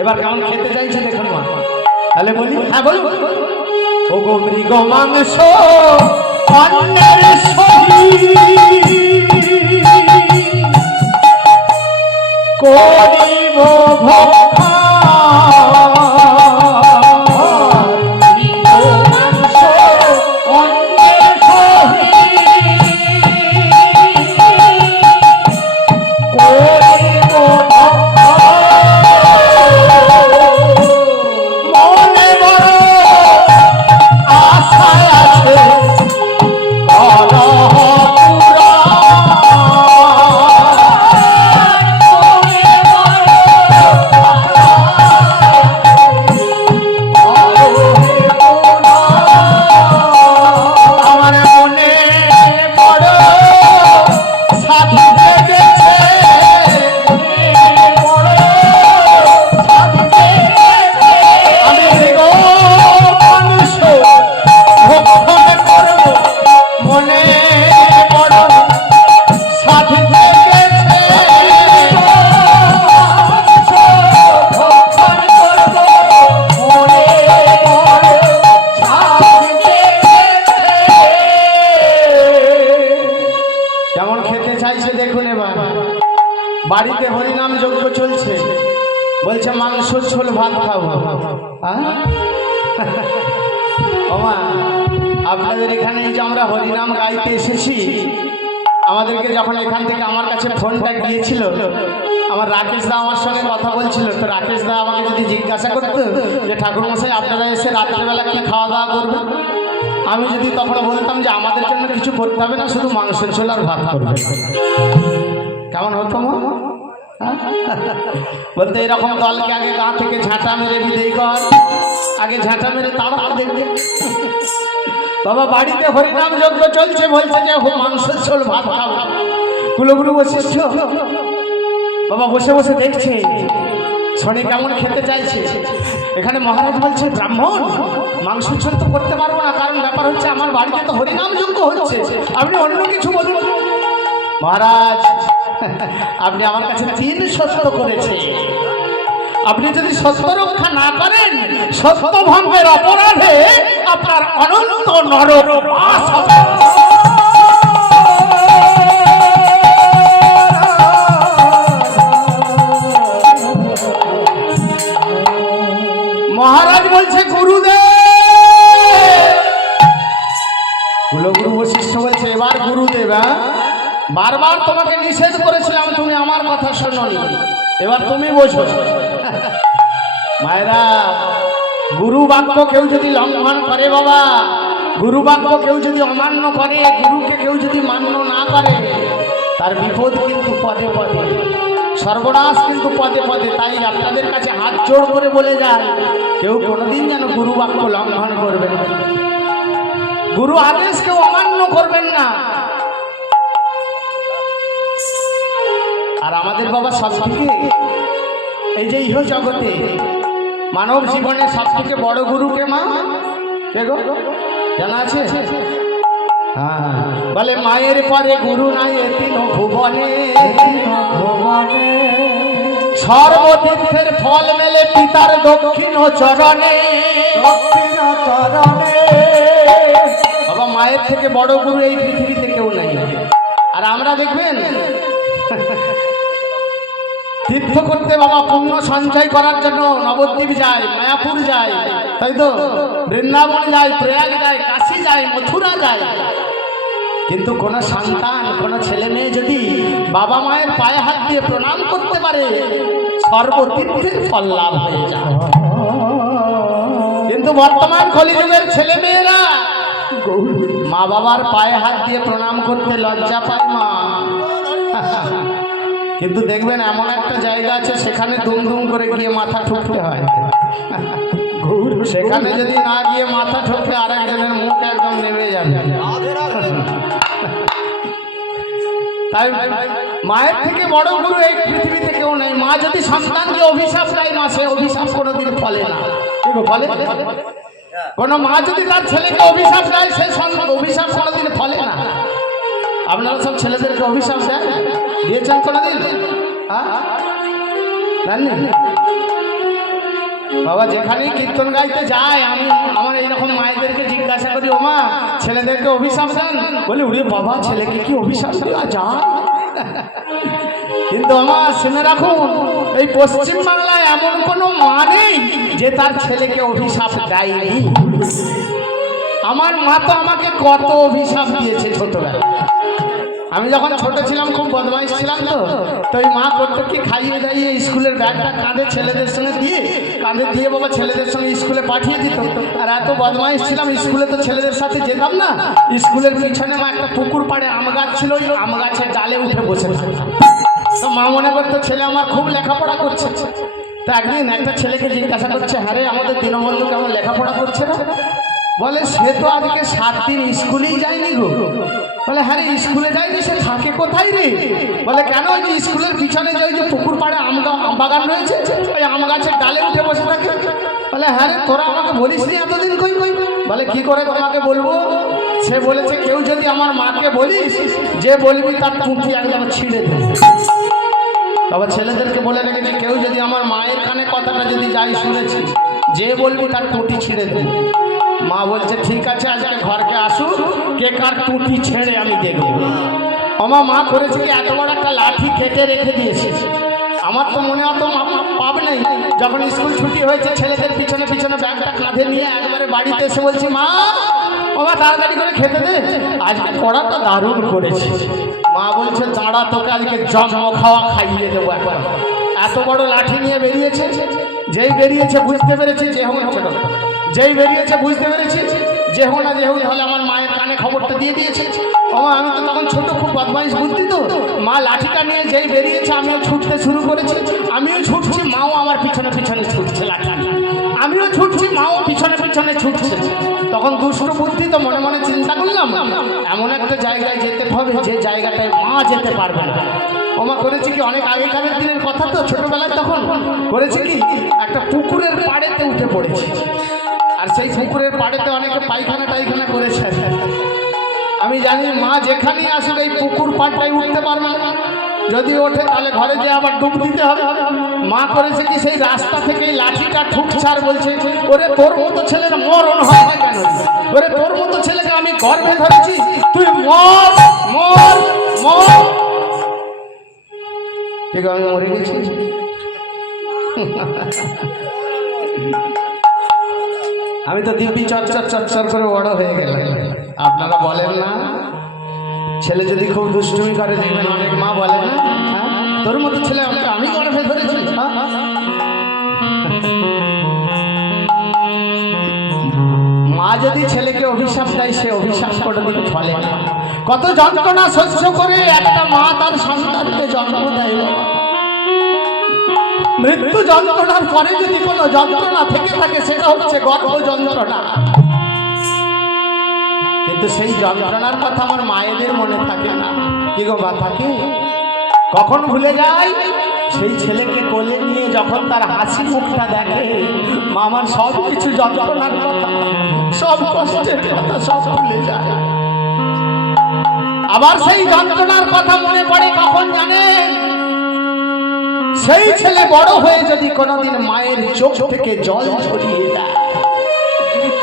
এবার কেমন খেতে চাইছে দেখুন মা, তাহলে বলি, হ্যাঁ বলুন। ও গো মৃগ মাংস অন্যের সহিত করিব ভক্ষণ, বড় সাধ দেখেছে কেমন খেতে চাইছে দেখুন। এবার বাড়িতে হরিনাম যজ্ঞ চলছে, বলছে মাংস ঝোল ভাত খাবো। ওমা আপনাদের এখানে যে আমরা হরিনাম গাইতে এসেছি, আমাদেরকে যখন এখান থেকে আমার কাছে ফোনটা গিয়েছিল, আমার রাকেশ দা আমার সঙ্গে কথা বলছিল, তো রাকেশ দা আমাকে যদি জিজ্ঞাসা করতো যে ঠাকুরমশাই আপনারা এসে রাত্রেবেলা কি খাওয়া দাওয়া করবেন, আমি যদি তখন বলতাম যে আমাদের জন্য কিছু করতে হবে না, শুধু মাংসের ঝোল আর ভাত করবে, কেমন হতো মা? বলতে এরকম দলকে আগে গা থেকে ঝাঁটা মেরে বিদেয় কর, আগে ঝাঁটা মেরে তাড়া দেখবে। বাবা বাড়িতে হরিনাম যজ্ঞ চলছে, বলছে যে মাংসের ঝোল ভাত খাবো। কুলগুলো বশিষ্ঠ বাবা বসে বসে দেখছে শনি কেমন খেতে চাইছে। এখানে মহারাজ বলছে ব্রাহ্মণ মাংস ঝোল তো করতে পারবো না, কারণ ব্যাপার হচ্ছে আমার বাড়িতে তো হরিনাম যজ্ঞ হচ্ছে, আপনি অন্য কিছু বলুন। মহারাজ আপনি আমার কাছে 3 সত্য করেছে, আপনি যদি সত্য রক্ষা না করেন, সত্য ভঙ্গের অপরাধে আপনার অনন্ত নরক বাস হবে। মহারাজ বলছে গুরুদেব, কুলগুরু বশিষ্ঠ বলছে এবার গুরুদেব, বারবার তোমাকে নিষেধ করেছিলাম, তুমি আমার কথা শোনোনি, এবার তুমি বোঝো। মায়েরা গুরু বাক্য কেউ যদি লঙ্ঘন করে, বাবা গুরু বাক্য কেউ যদি অমান্য করে, গুরুকে কেউ যদি মান্য না করে, তার বিপদ কিন্তু পদে পদে, সর্বনাশ কিন্তু পদে পদে। তাই আপনাদের কাছে হাত জোড় করে বলে যায়, কেউ কোনোদিন যেন গুরু বাক্য লঙ্ঘন করবেন না, গুরু আদেশ কেউ অমান্য করবেন না। আর আমাদের বাবা সব থেকে এই যে ইহ জগতে মানব জীবনে সব থেকে বড় গুরুকে মা কে গো জানা আছে? হ্যাঁ বলে মায়ের পরে গুরু নাই এ তিন ভুবনে, সর্বতীর্থের ফল মেলে পিতার দক্ষিণ চরণে। বাবা মায়ের থেকে বড় গুরু এই পৃথিবীতে কেউ নাই। আর আমরা দেখবেন তীর্থ করতে বাবা পুণ্য সঞ্চয় করার জন্য নবদ্বীপ যায়, মায়াপুর যায়, তাই তো বৃন্দাবন যায়, প্রয়াগ যায়, কাশী যায়, মথুরা যায়। কিন্তু কোন সন্তান কোন ছেলে মেয়ে যদি বাবা মায়ের পায়ে হাত দিয়ে প্রণাম করতে পারে, সর্বতীর্থের ফল লাভ হয়ে যায়। কিন্তু বর্তমান কলিযুগের ছেলে মেয়েরা মা বাবার পায়ে হাত দিয়ে প্রণাম করতে লজ্জা পায় মা। কিন্তু দেখবেন এমন একটা জায়গা আছে সেখানে দুম দুম করে গিয়ে মাথা ঠুকতে হয়, সেখানে যদি না গিয়ে মাথা ঠুকলে আরেকজনের মুখ একদম নেমে যাবে। তাই মায়ের থেকে বড় গুরু এই পৃথিবীতে কেউ নেই। মা যদি সন্তানকে অভিশাপ দেয়, মা সে অভিশাপ কোনোদিন ফলে না। ফলে কোন মা যদি তার ছেলেকে অভিশাপ দেয়, সেই অভিশাপ কোনোদিন ফলে না। আপনারা সব ছেলেদেরকে অভিশাপ দেন, দিয়েছেন কোনোদিন? বাবা যেখানেই কীর্তন গাইতে যায়, আমি আমার এইরকম মায়েদেরকে জিজ্ঞাসা করি, ও মা ছেলেদেরকে অভিশাপ দেন? বলি উড়ে বাবা ছেলেকে কি অভিশাপ দেওয়া যায়? কিন্তু আমার শুনে রাখুন, এই পশ্চিম বাংলায় এমন কোনো মা নেই যে তার ছেলেকে অভিশাপ দেয়নি। আমার মা তো আমাকে কত অভিশাপ দিয়েছে ছোটবেলায়। আমি যখন ছোট ছিলাম খুব বদমাইশ ছিলাম, তো ওই মা করতো কি, খাইয়ে দাইয়ে স্কুলের ব্যাগটা কাঁধে ছেলেদের সঙ্গে দিয়ে, কাঁধে দিয়ে বাবা ছেলেদের সঙ্গে স্কুলে পাঠিয়ে দিত। আর এত বদমাইশ ছিলাম, স্কুলে তো ছেলেদের সাথে যেতাম না। স্কুলের পিছনে মা একটা পুকুর পাড়ে আম গাছ ছিল, ওই আম গাছের ডালে উঠে বসে থাকতাম। তো মা মনে করতো ছেলে আমার খুব লেখাপড়া করছে। তো একদিন একটা ছেলেকে জিজ্ঞাসা করছে, হ্যাঁ রে আমাদের দীনবন্ধু কেমন লেখাপড়া করছে না? বলে সে তো আজকে 7 দিন স্কুলেই যায়নি গো। বলে হ্যাঁ রে স্কুলে যায়নি, সে থাকে কোথায় রে? বলে কেন? ওই যে স্কুলের পিছনে যে ওই যে পুকুর পাড়ে আম বাগান রয়েছে, ওই আম গাছের ডালে উঠে বসে থাকে। বলে হ্যাঁ রে, তোরা আমাকে বলিস নি এতদিন কই কই। বলে কি করে তোমাকে বলবো? সে বলেছে কেউ যদি আমার মাকে বলিস, যে বলবি তার টুটি একদম ছিঁড়ে দেবে। তবে ছেলেদেরকে বলে রেখেছি, কেউ যদি আমার মায়ের কানে কথাটা যদি যাই শুনেছি, যে বলবি তার টুটি ছিঁড়ে দেবে। মা বলছে ঠিক আছে, আজকে ঘরকে আসুক, কে কার টুটি ছেড়ে আমি দেখবো। আমার মা করেছে কি, এত বড় একটা লাঠি কেটে রেখে দিয়েছে। আমার তো মনে হতো পাব নেই। যখন স্কুল ছুটি হয়েছে, ছেলেদের পিছনে পিছনে ব্যাগটা কাঁধে নিয়ে একবারে বাড়িতে এসে বলছি, মা বাবা তাড়াতাড়ি করে খেতে দে, আজকে পড়াটা দারুণ করেছে। মা বলছে দাঁড়া, তোকে আজকে জন্ম খাওয়া খাইয়ে দেবো একবার। এত বড় লাঠি নিয়ে বেরিয়েছে। যেই বেরিয়েছে বুঝতে পেরেছি যে হোক ছোট, যেই বেরিয়েছে বুঝতে পেরেছি যে হোক না যে হোক, তাহলে আমার মায়ের কানে খবরটা দিয়ে দিয়েছে। আমি তো তখন ছোট, খুব বদমাইশ বুদ্ধি তো। মা লাঠিটা নিয়ে যেই বেরিয়েছে, আমিও ছুটতে শুরু করেছি। আমিও ছুটছি, মাও আমার পিছনে পিছনে ছুটছে লাঠি। আমিও ছুটছি, মাও পিছনে পিছনে ছুটছে। তখন দুষ্ট বুদ্ধি তো, মনে মনে চিন্তা করলাম এমন একটা জায়গায় যেতে হবে যে জায়গাটায় মা যেতে পারবে না। ওমা করেছে কি, অনেক আগেকার দিনের কথা তো, ছোটবেলায় তখন করেছে কি, একটা পুকুরের পাড়েতে উঠে পড়েছে। আর সেই পুকুরের পাড়েতে অনেকে পায়খানা টাইখানা করেছে। আমি জানি মা যেখানেই আসলে এই পুকুর পাড়টাই উঠতে পারবে না। যদি ওঠে তাহলে ঘরে গিয়ে আবার ডুব দিতে হবে। মা করেছে কি, সেই রাস্তা থেকে লাঠিটা ঠুকছাড় বলছে, ওরে তোর মতো ছেলের মরণ হয় না কেন? ওরে তোর মতো ছেলেকে আমি গর্ভে ধরেছি, তুই মর মর মর। ঠিক আমি মরে গেছি। আমি তো দিব্যি চচ্চর চচ্চর করে বড় হয়ে গেলাম। আপনারা বলেন না, ছেলে যদি খুব দুষ্টুমি করে, দেখবেন অনেক মা বলে না, তোর মতো ছেলে আমি গর্ভে ধরেছি। মা যদি ছেলেকে অভিশাপ দেয়, সে অভিশাপ কোনোদিন ফলে না। কত যন্ত্রণা সহ্য করে একটা মা তার সন্তানকে জন্ম দেয়। মৃত্যু যন্ত্রণার পরে যদি কোনো যন্ত্রণা থেকে থাকে, সেটা হচ্ছে গর্ভ যন্ত্রণা। কিন্তু সেই যন্ত্রণার কথা আমার মায়েদের মনে থাকে না। কি গো মা, থাকে? কখন ভুলে যায়? সেই ছেলেকে কোলে নিয়ে যখন তার হাসি মুখটা দেখে, মা আমার সব কিছু যন্ত্রণার কথা, সব কষ্টের কথা সব ভুলে যায়। আবার সেই যন্ত্রণার কথা মনে পড়ে কখন জানেন? সেই ছেলে বড় হয়ে যদি কোনোদিন মায়ের চোখ থেকে জল ঝরিয়ে দেয়,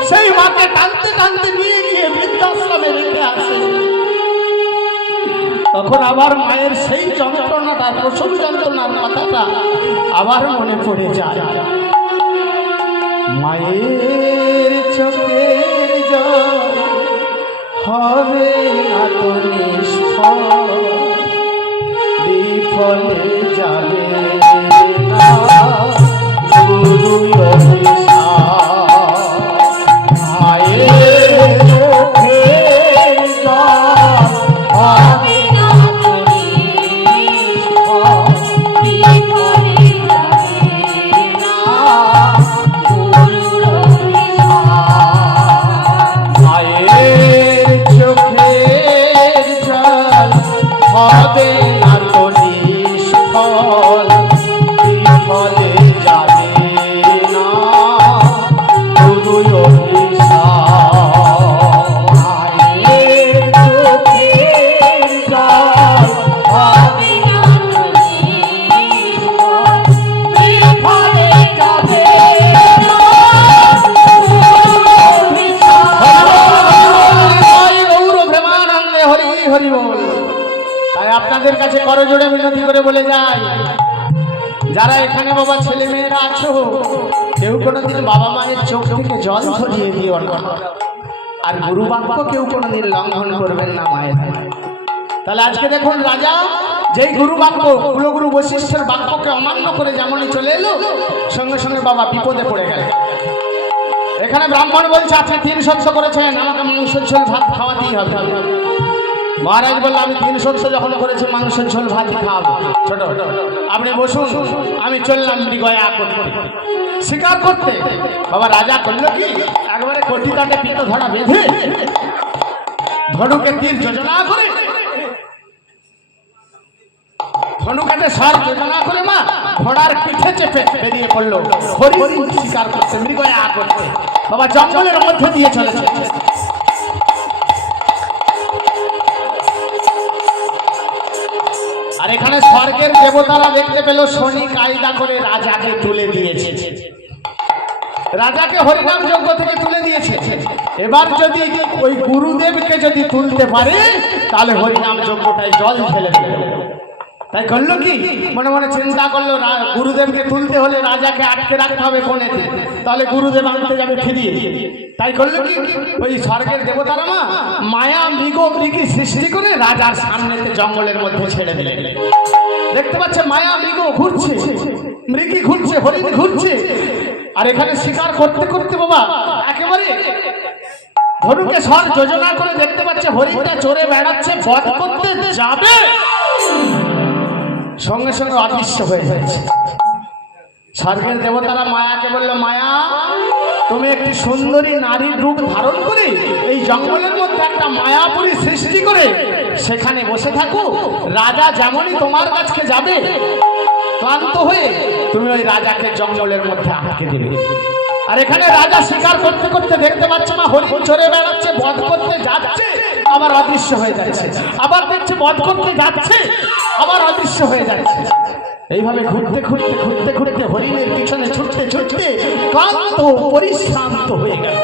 সেই মাকে টানতে টানতে নিয়ে গিয়ে বৃদ্ধাশ্রমে রেখে আসে, তখন আবার মায়ের সেই যন্ত্রণাটা, প্রসব যন্ত্রণার কথাটা আবার মনে পড়ে যায়। মায়ের চোখের জল হবে না তো নিষ্ফল, বিফলে যাবে না গুরু অভিশাপ। মায়ের চোখের জল হবে না তো নিষ্ফল, বিফলে যাবে না গুরু অভিশাপ। মায়ের চোখের জল হবে না তো নিষ্ফল, বিফলে যাবে না গুরু অভিশাপ। মায়ের চোখের জল হবে না তো নিষ্ফল, বিফলে যাবে না গুরু অভিশাপ। হরি হরি বল। তাই আপনাদের কাছে করজোড়ে মিনতি করে বলে যায়, যারা এখানে বাবা ছেলে মেয়েরা আছো, কেউ কোনোদিন বাবা মায়ের চোখ থেকে জল ঝরিয়ে দিও না, আর গুরু বাক্য কেউ কোনোদিন লঙ্ঘন করবেন না মায়ের। তাহলে আজকে দেখুন, রাজা যেই গুরু বাক্য, কুলগুরু বশিষ্ঠের বাক্যকে অমান্য করে যেমনই চলে এলো, সঙ্গে সঙ্গে বাবা বিপদে পড়ে গেল। এখানে ব্রাহ্মণ বলছে, আপনি 3 সহ্য করেছেন, আমাকে মাংসের ঝোল ভাত খাওয়াতেই হবে। মহারাজ বলল, আমি 3 সহ্য যখন করেছি, মাংসের ঝোল ভাত খাওয়াবো। ছোট আপনি বসুন, আমি চললাম মৃগয়া করতে, শিকার করতে। বাবা রাজা করলো কি, একবারে কটিকাটে পিত ধরা বেঁধে ধনুকে তীর যোজনা করে ধনুকাতে সর যোজনা করে মা ঘোড়ার পিঠে চেপে বেরিয়ে পড়লো হরিণ শিকার করতে, মৃগয়া করতে। বাবা জঙ্গলের মধ্যে দিয়ে চলেছে। আর এখানে স্বর্গের দেবতারা দেখতে পেল শনি কায়দা করে রাজাকে তুলে দিয়েছে, রাজাকে হরিনাম যজ্ঞ থেকে তুলে দিয়েছে। এবার যদি ওই গুরুদেবকে যদি তুলতে পারে তাহলে হরিনাম যজ্ঞটাই জল ফেলে দেবে। তাই করলো কি, মনে মনে চিন্তা করলো গুরুদেবকে তুলতে হলে রাজাকে আটকে রাখতে হবে কোণেতে, তাহলে গুরুদেব আনতে যাবে ফিরিয়ে। তাই করলো কি, ওই স্বর্গের দেবতারা মা মায়া মৃগ মৃগী সৃষ্টি করে রাজার সামনেতে জঙ্গলের মধ্যে ছেড়ে দিলেন। দেখতে পাচ্ছে মায়া মৃগ ঘুরছে, মৃগী ঘুরছে, হরিণ ঘুরছে। আর এখানে শিকার করতে করতে বাবা একেবারে ধনুকে সর যোজনা করে দেখতে পাচ্ছে হরিণটা চড়ে বেড়াচ্ছে, বধ করতে যাবে, সঙ্গে সঙ্গে অদৃশ্য হয়ে যাচ্ছে। স্বর্গের দেবতারা মায়াকে বলল, মায়া তুমি একটি সুন্দরী নারীর রূপ ধারণ করে এই জঙ্গলের মধ্যে একটা মায়াপুরী সৃষ্টি করে সেখানে বসে থাকো, রাজা যেমনই তোমার কাছে যাবে ক্লান্ত হয়ে তুমি ওই রাজাকে জঙ্গলের মধ্যে আটকে দেবে। আর এখানে রাজা শিকার করতে করতে দেখতে পাচ্ছে মা হরিণ চড়ে বেড়াচ্ছে, বধ করতে যাচ্ছে, আবার অদৃশ্য হয়ে যাচ্ছে, আবার দেখছে বধ করতে যাচ্ছে, আবার অদৃশ্য হয়ে যাচ্ছে। এইভাবে ঘুরতে ঘুরতে ঘুরতে ঘুরতে হরিণের পিছনে ছুটতে ছুটতে ক্লান্ত পরিশ্রান্ত হয়ে গেল।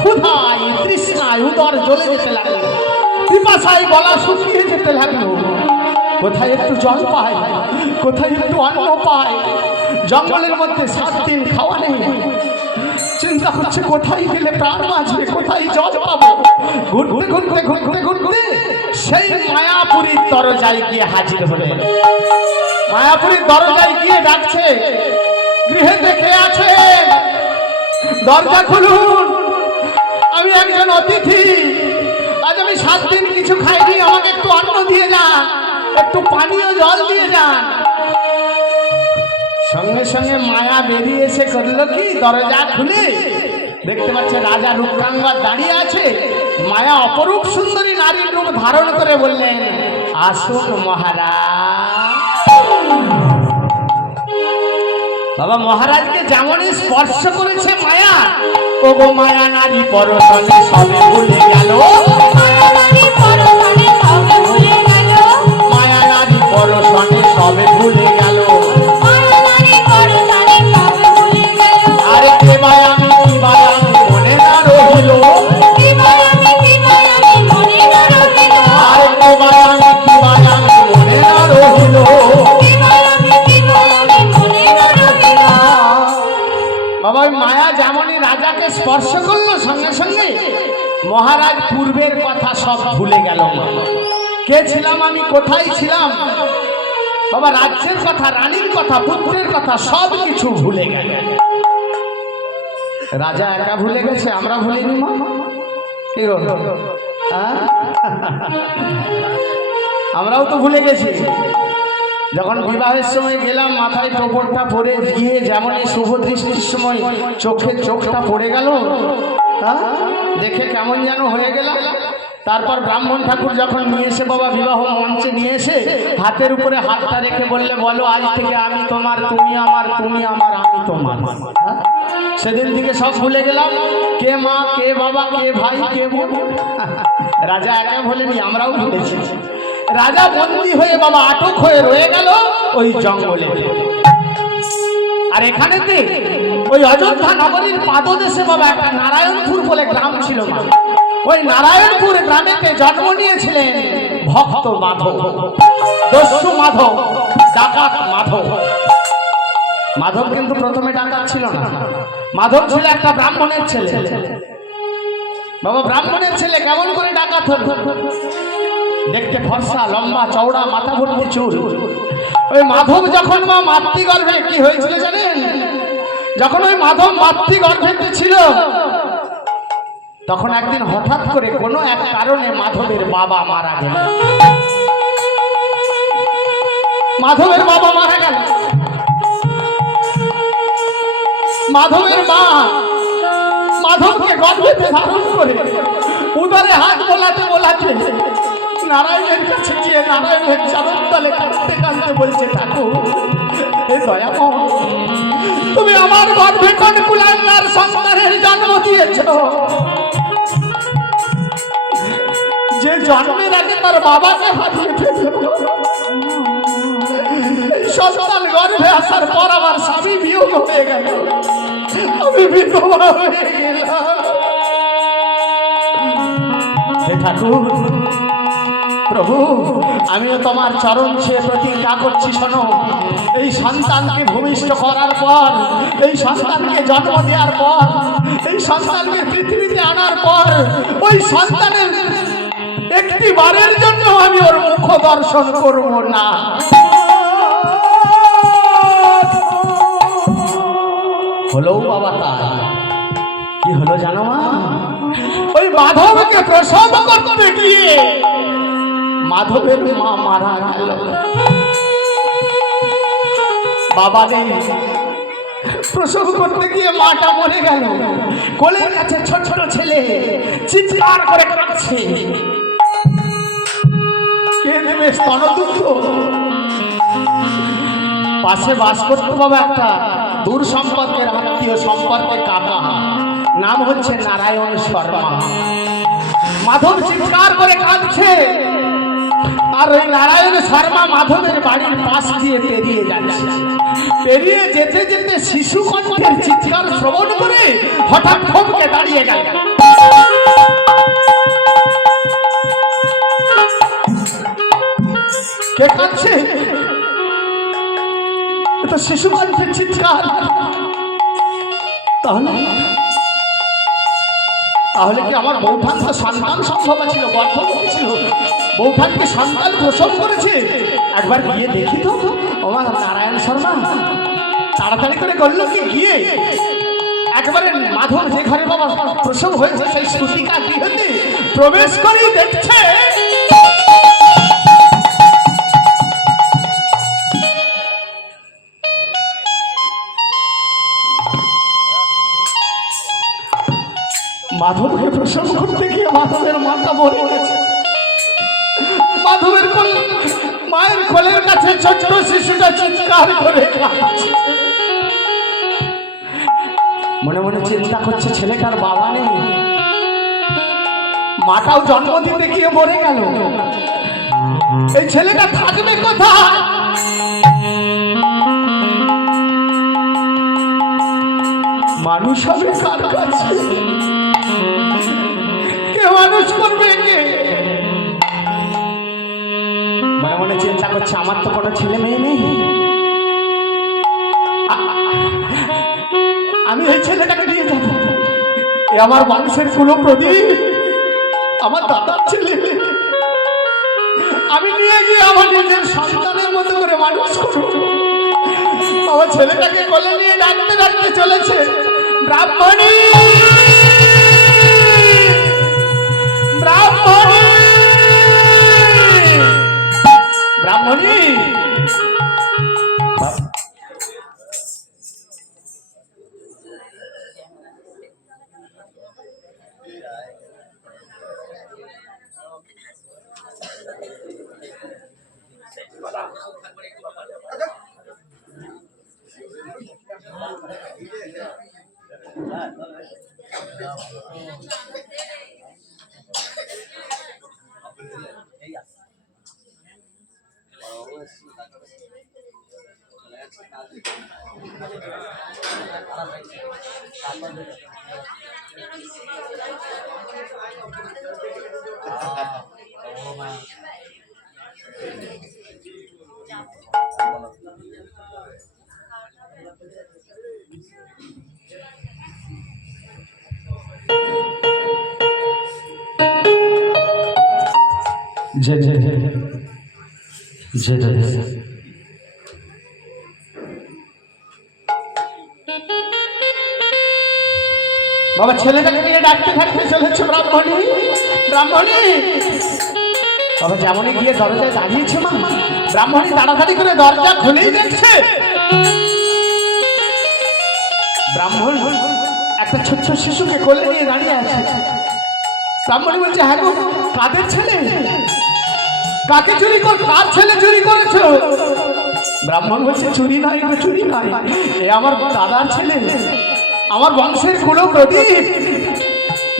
ক্ষুধায় তৃষ্ণায় উদর জ্বলে যেতে লাগলো, পিপাসায় গলা শুকিয়ে যেতে লাগলো। কোথায় একটু জল পায়, কোথায় একটু অন্ন পায়। জঙ্গলের মধ্যে 7 দিন খাওয়া নেই। চিন্তা করছে কোথায় গেলে প্রাণ বাঁচবে, কোথায় জল পাবো। ঘুরতে ঘুরতে ঘুরতে ঘুরতে সেই মায়াপুরীর দরজায় গিয়ে হাজির হলেন। মায়াপুরীর দরজায় গিয়ে ডাকছে, গৃহে দেখে আছে, দরজা খুলুন, আমি একজন অতিথি, আজ আমি 7 দিন কিছু খাইনি, আমাকে একটু অন্ন দিয়ে যান, একটু পানীয় জল দিয়ে যান। সঙ্গে সঙ্গে মায়া বেরিয়ে এসে করলো কি, দরজা খুলে দেখতে পাচ্ছে রাজা রূপকাঙ্গা দাঁড়িয়ে আছে। মায়া অপরূপ সুন্দরী নারীর রূপ ধারণ করে বললেন, আসুন মহারাজ। বাবা মহারাজকে যেমনই স্পর্শ করেছে মায়া, ও গো মায়া নারী পরশনে সবে ভুলে গেল, মায়া নারী পরশনে সবে ভুলে গেল, মায়া নারী পরশনে সবে ভুলে গেল, মায়া নারী পরশনে সবে ভুলে গেল। আরে কে মায়া আমি কি মায়া আমি মনে না রহিল, কি মায়া আমি কি মায়া আমি মনে না রহিল, আরে কে মায়া আমি কি মায়া আমি মনে না রহিল, কি মায়া আমি কি মায়া আমি মনে না রহিল। বাবা ওই মায়া যেমনই রাজাকে স্পর্শ করলো সঙ্গে সঙ্গে মহারাজ পূর্বের কথা সব ভুলে গেল। কে ছিলাম আমি, কোথায় ছিলাম, বাবা রাজ্যের কথা, রানীর কথা, পুত্রের কথা সব কিছু ভুলে গেল। রাজা একা ভুলে গেছে, আমরা ভুলিনি মা, কি গো? আমরাও তো ভুলে গেছি। যখন বিবাহের সময় গেলাম, মাথায় টোপরটা পরে গিয়ে যেমন এই শুভ দৃষ্টির সময় চোখে চোখটা পড়ে গেল, দেখে কেমন যেন হয়ে গেল। তারপর ব্রাহ্মণ ঠাকুর যখন নিয়ে এসে বাবা বিবাহ মঞ্চে নিয়ে এসে হাতের উপরে হাতটা রেখে বললে, বলো আজ থেকে আমি তোমার, তুমি আমার, তুমি আমার, আমি তোমার। সেদিন থেকে সব ভুলে গেলাম, কে মা, কে বাবা, কে ভাই, কে বোন। রাজা একা ভুলেনি, আমরাও ভুলেছি। রাজা বন্দী হয়ে বাবা আটক হয়ে রয়ে গেল ওই জঙ্গলে। আর এখানেতে ওই অযোধ্যা নগরীর পাদদেশে বাবা একটা নারায়ণপুর বলে গ্রাম ছিল মা। ওই নারায়ণপুর গ্রামেতে জন্ম নিয়েছিলেন ভক্ত মাধব, দস্যু মাধব, ডাকাত মাধব। মাধব কিন্তু প্রথমে ডাকাত ছিল না, মাধব ছিল একটা ব্রাহ্মণের ছেলে। বাবা ব্রাহ্মণের ছেলে কেমন করে ডাকাত হল? দেখতে ফর্সা, লম্বা চওড়া, মাথা ভর্তি চুল। ওই মাধব যখন মা মাতৃগর্ভে, কি হয়েছিল জানেন? যখন ওই মাধব মাতৃগর্ভে ছিল তখন একদিন হঠাৎ করে কোনো এক কারণে মাধবের বাবা মারা গেল। মাধবের বাবা মারা গেল। মাধবের মা মাধবকে গর্ভে ধারণ করে উদরে হাত বোলাতে বোলাতে নারায়ণের কাছে গিয়ে নারায়ণের চরণ তলে কাঁদতে কাঁদতে বলছে, ঠাকুর হে দয়াময়, তুমি আমার গর্ভে কোন কুলাঙ্গার সন্তানের জন্ম দিয়েছ, যে জন্মের আগে তার বাবাকে হারিয়ে ফেলল। সন্তান গর্ভে আসার পর আমার স্বামী বিয়োগ হয়ে গেল, আমি বিধবা হয়ে গেলাম। হে ঠাকুর, প্রভু, আমিও তোমার চরণ ছুঁয়ে প্রতিজ্ঞা করছি, শোনো, এই সন্তানকে ভূমিষ্ঠ করার পর, এই সন্তানকে জন্ম দেওয়ার পর, এই সন্তানকে পৃথিবীতে আনার পর, ওই সন্তানের একটি বারের জন্য আমি ওর মুখ দর্শন করব না। হলো বাবা, তার কি হলো জানো মা? ওই মাধবকে প্রসব করতে গিয়ে মাধবের মা মারা গেল। বাবা নেই, প্রসব করতে গিয়ে মাটা মরে গেল। কোলের কাছে ছোট ছোট ছেলে চিৎকার করে কাঁদছে, কে দেবে স্তনদুগ্ধ? পাশে বাস করতে বাবা একটা দূর সম্পর্কের আত্মীয় সম্পর্কের কাকা, নাম হচ্ছে নারায়ণ শর্মা। মাধব চিৎকার করে কাঁদছে, আর ওই নারায়ণ শর্মা মাধবের বাড়ির পাশ দিয়ে পেরিয়ে যাচ্ছে। পেরিয়ে যেতে যেতে শিশু কণ্ঠের চিৎকার শ্রবণ করে হঠাৎ থমকে দাঁড়িয়ে গেল। কে কাঁদছে? তো শিশু কণ্ঠের চিৎকার। তাহলে কি আমার বৌঠান তো সন্তান সম্ভব ছিল, গর্ভবতী ছিল, বৌঠানকে সন্তান প্রসব করেছে? একবার গিয়ে দেখি তো। আমার নারায়ণ শর্মা তাড়াতাড়ি করে করলো কি, গিয়ে একবারে মাধব যে ঘরে বাবা প্রসব হয়েছে সেই শ্রুতিকা গৃহতে প্রবেশ করেই দেখছে মাধবকে প্রসব করতে গিয়ে মাধবের মাথা মরে গেছে। মাধবের মায়ের কোলের কাছে ছোট্ট শিশুটা চিৎকার করে কাঁদছে। মনে মনে চিন্তা করছে, ছেলেটার বাবা নেই, মাটাও জন্ম দিতে গিয়ে মরে গেল, এই ছেলেটা থাকবে কোথায়? মানুষ হবে কার কাছে? কে মানুষ করবে কে? মনে মনে চিন্তা করছে, আমার তো কোনো ছেলে মেয়ে নেই, আমি এই ছেলেটাকে নিয়ে যাবো, এ আমার মানুষের কোনো প্রদীপ, আমার দাদার ছেলে, আমি নিয়ে গিয়ে আমার নিজের সন্তানের মতো করে মানুষ করবো। আমার ছেলেটাকে কোলে নিয়ে ডাকতে ডাকতে চলেছে, ব্রাহ্মণী ব্রাহ্মণী ব্রাহ্মণী। जय जय जय जय जय बाबा ছেলেটাকে নিয়ে ডাকতে থাকতে চলেছে, ব্রাহ্মণী ব্রাহ্মণী। বাবা যেমনই গিয়ে দরজায় দাঁড়িয়েছে মা, ব্রাহ্মণী তাড়াতাড়ি করে দরজা খুলেই দেখছে ব্রাহ্মণ একটা ছোট্ট শিশুকে কোলে নিয়ে দাঁড়িয়ে আছে। ব্রাহ্মণী বলছে, হ্যাঁ গো, কাদের ছেলে? কাকে চুরি কর, কার ছেলে চুরি করেছো? ব্রাহ্মণ বলছে চুরি নাই গো, চুরি নাই, এ আমার দাদার ছেলে, আমার বংশের কুলো প্রদীপ।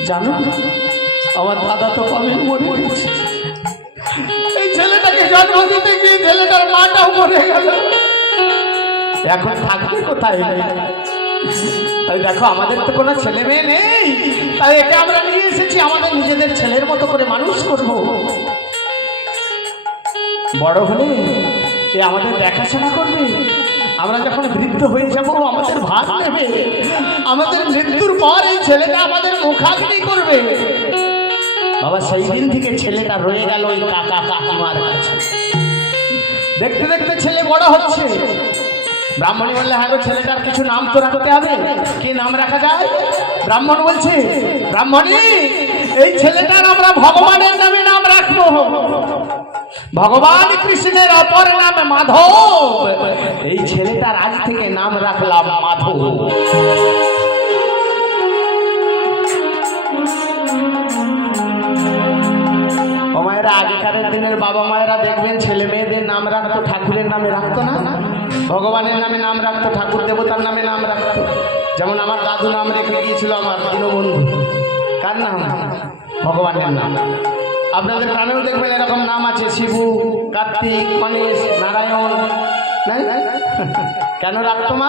জানো আমার দাদা তো কবে মরে গেছে, এই ছেলেটাকে জন্ম দিতে গিয়ে ছেলেটার মাটাও মরে গেল, এখন থাকবে কোথায়? তাই দেখো আমাদের তো কোনো ছেলে মেয়ে নেই, তাই একে আমরা নিয়ে এসেছি আমাদের নিজেদের ছেলের মতো করে মানুষ করব। বড় হলে এ আমাদের দেখাশোনা করবে, আমরা যখন বৃদ্ধ হয়ে যাব আমাদের ভাত নেবে, আমাদের মৃত্যুর পর এই ছেলেটা আমাদের মুখাগ্নি করবে। বাবা সেই দিন থেকে ছেলেটা রয়ে গেল ওই কাকা কাকিমার কাছে। দেখতে দেখতে ছেলে বড় হচ্ছে। ব্রাহ্মণী বললে হ্যাঁ গো, ছেলেটার কিছু নাম তো রাখতে হবে, কি নাম রাখা যায়? ব্রাহ্মণ বলছে ব্রাহ্মণী এই ছেলেটার আমরা ভগবানের নামে নাম রাখবো, ভগবান কৃষ্ণের অপর নাম মাধব, এই ছেলেটার আজ থেকে নাম রাখলাম মাধব। ও মায়েরা, আগেকার দিনের বাবা মায়েরা দেখবেন ছেলে মেয়েদের নাম রাখতো ঠাকুরের নামে রাখতো না, ভগবানের নামে নাম রাখতো, ঠাকুর দেবতার নামে নাম রাখতো। যেমন আমার দাদু নাম রেখে গিয়েছিল আমার দীনবন্ধু, কার নাম? ভগবানের নাম। আপনাদের গ্রামেও দেখবেন এরকম নাম আছে, শিবু, কার্তিক, গণেশ, নারায়ণ। কেন রাখতো মা?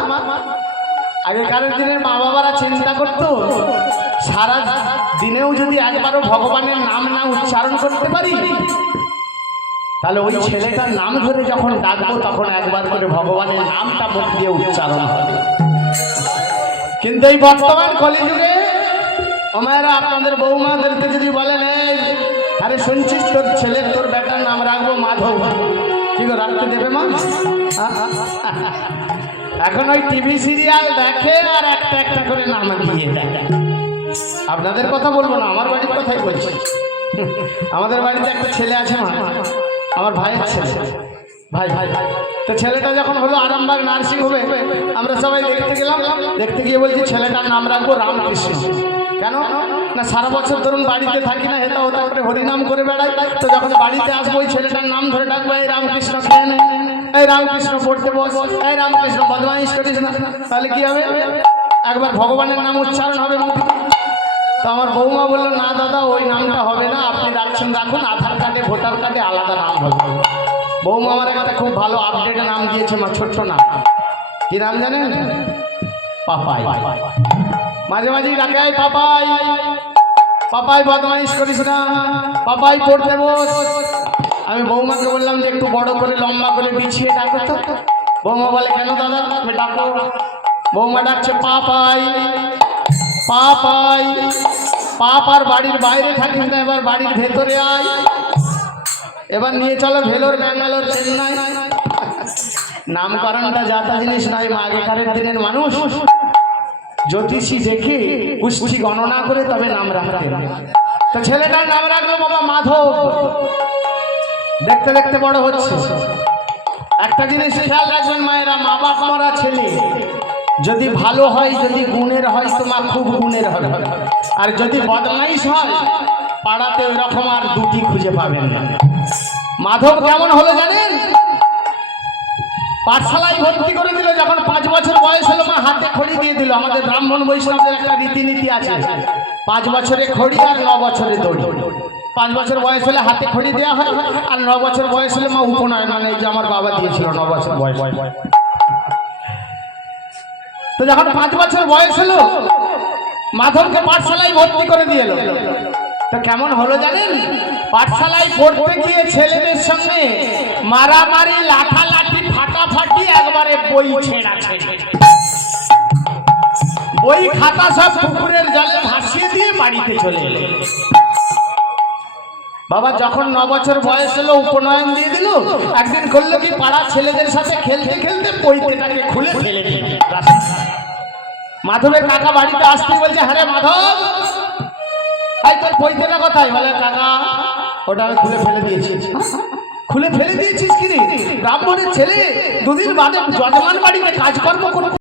আগেকার দিনের মা বাবারা চিন্তা করতো সারা দিনেও যদি একবারও ভগবানের নাম না উচ্চারণ করতে পারি তাহলে ওই ছেলেটার নাম ধরে যখন ডাকবো তখন একবার করে ভগবানের নামটা মুখ দিয়ে উচ্চারণ হবে। কিন্তু এই বর্তমান কলিযুগে ওমায়েরা আপনাদের বৌমাদেরকে যদি বলেন আরে শুনছিস তোর ছেলের তোর বেটার নাম রাখবো মাধব, কি গো রাখতে দেবে মা? এখন ওই টিভি সিরিয়াল দেখে আর একটা একটা করে নাম দিয়ে দেয়। আপনাদের কথা বলবো না, আমার বাড়ির কথাই বলছি। আমাদের বাড়িতে একটা ছেলে আছে মা, আমার ভাইয়ের ছেলে, ভাই ভাই ভাই তো ছেলেটা যখন হলো আরামবাগ নার্সিং হোমে আমরা সবাই দেখতে গেলাম, দেখতে গিয়ে বলছি ছেলেটার নাম রাখবো রামকৃষ্ণ। কেন না সারা বছর ধরুন বাড়িতে থাকি না, হেতা হতা করে হরিনাম করে বেড়াই, তো যখন বাড়িতে আসবো ওই ছেলেটার নাম ধরে ডাকবো এই রামকৃষ্ণ খেয়ে নে, এই রামকৃষ্ণ পড়তে বস, এই রামকৃষ্ণ বদমাইশ করিস না, তাহলে কি হবে? একবার ভগবানের নাম উচ্চারণ হবে। তো আমার বৌমা বললো না দাদা ওই নামটা হবে না, আপনি রাখছেন রাখুন, আধার কার্ডে ভোটার কার্ডে আলাদা নাম হবে। বৌমা আমার একটা খুব ভালো আপডেট নাম দিয়েছে মা, ছোট্ট নাম। কি নাম জানেন? পাপাই। মাঝে মাঝে ডাকে পাপাই, পাপাই বদমাইশ করিস না, পাপাই পড়তে বস। আমি বৌমাকে বললাম যে একটু বড় করে লম্বা করে বিছিয়ে ডাকো তো। বৌমা বলে কেন দাদা? আমি ডাকো। বৌমা ডাকছে পাপাই, পাপাই। পাপ আর বাড়ির বাইরে থাকিস না, এবার বাড়ির ভেতরে আয়, এবার নিয়ে চলো ভেলোর, ব্যাঙ্গালোর, চেন্নাই। নামকরণটা যাতা জিনিস নয় মা, আগেকারের দিনের মানুষ জ্যোতিষী দেখে কুষ্ঠি গণনা করে তবে নাম রাখতেন। তো ছেলেটার নাম রাখলো বাবা মাধব। দেখতে দেখতে বড় হচ্ছে। একটা জিনিস খেয়াল রাখবেন মায়েরা, মা বাপ মরা ছেলে যদি ভালো হয়, যদি গুণের হয় তোমার খুব গুণের হবে, আর যদি বদমাইশ হয় পাড়াতে ওই রকম আর দুটি খুঁজে পাবেন না। মাধব কেমন হলো জানেন? পাঠশালায় ভর্তি করে দিল, যখন 5 বছর বয়স হলো মা হাতে খড়ি দিয়ে দিল। আমাদের ব্রাহ্মণ বৈষ্ণবদের একটা রীতিনীতি আছে, 5 বছরে খড়ি আর 9 বছরে দড়ি। 5 বছর বয়স হলে হাতে খড়ি দেওয়া হয়, আর 9 বছর বয়স হলে মা উপনয়ন, মানে এই যে আমার বাবা দিয়েছিল 9 বছর বয়স। তো যখন 5 বছর বয়স হলো মাধবকে পাঠশালায় ভর্তি করে দিয়ে এলো। তো কেমন হলো জানেন? পাঠশালায় পড়তে গিয়ে ছেলেদের সঙ্গে মারামারি, লাঠালাঠি, ফাটাফাটি, একবারে বই ছেঁড়া ছেড়ে, বই খাতা সব পুকুরের জলে ভাসিয়ে দিয়ে বাড়িতে চলে এলো। বাবা যখন 9 বছর বয়স হলো উপনয়ন দিয়ে দিল। একদিন করলো কি, পাড়ার ছেলেদের সাথে খেলতে খেলতে বইটাকে খুলে ফেলে দিল। মাধবের কাকা বাড়িতে আসতে বলছে, হ্যাঁ রে মাধব, ভাই তোর বইটা কোথায়? বলে কাকা ওটা আমি খুলে ফেলে দিয়েছি। খুলে ফেলে দিয়েছিস কি রে? ব্রাহ্মণের ছেলে 2 দিন বাদে যজমান বাড়িতে কাজকর্ম করে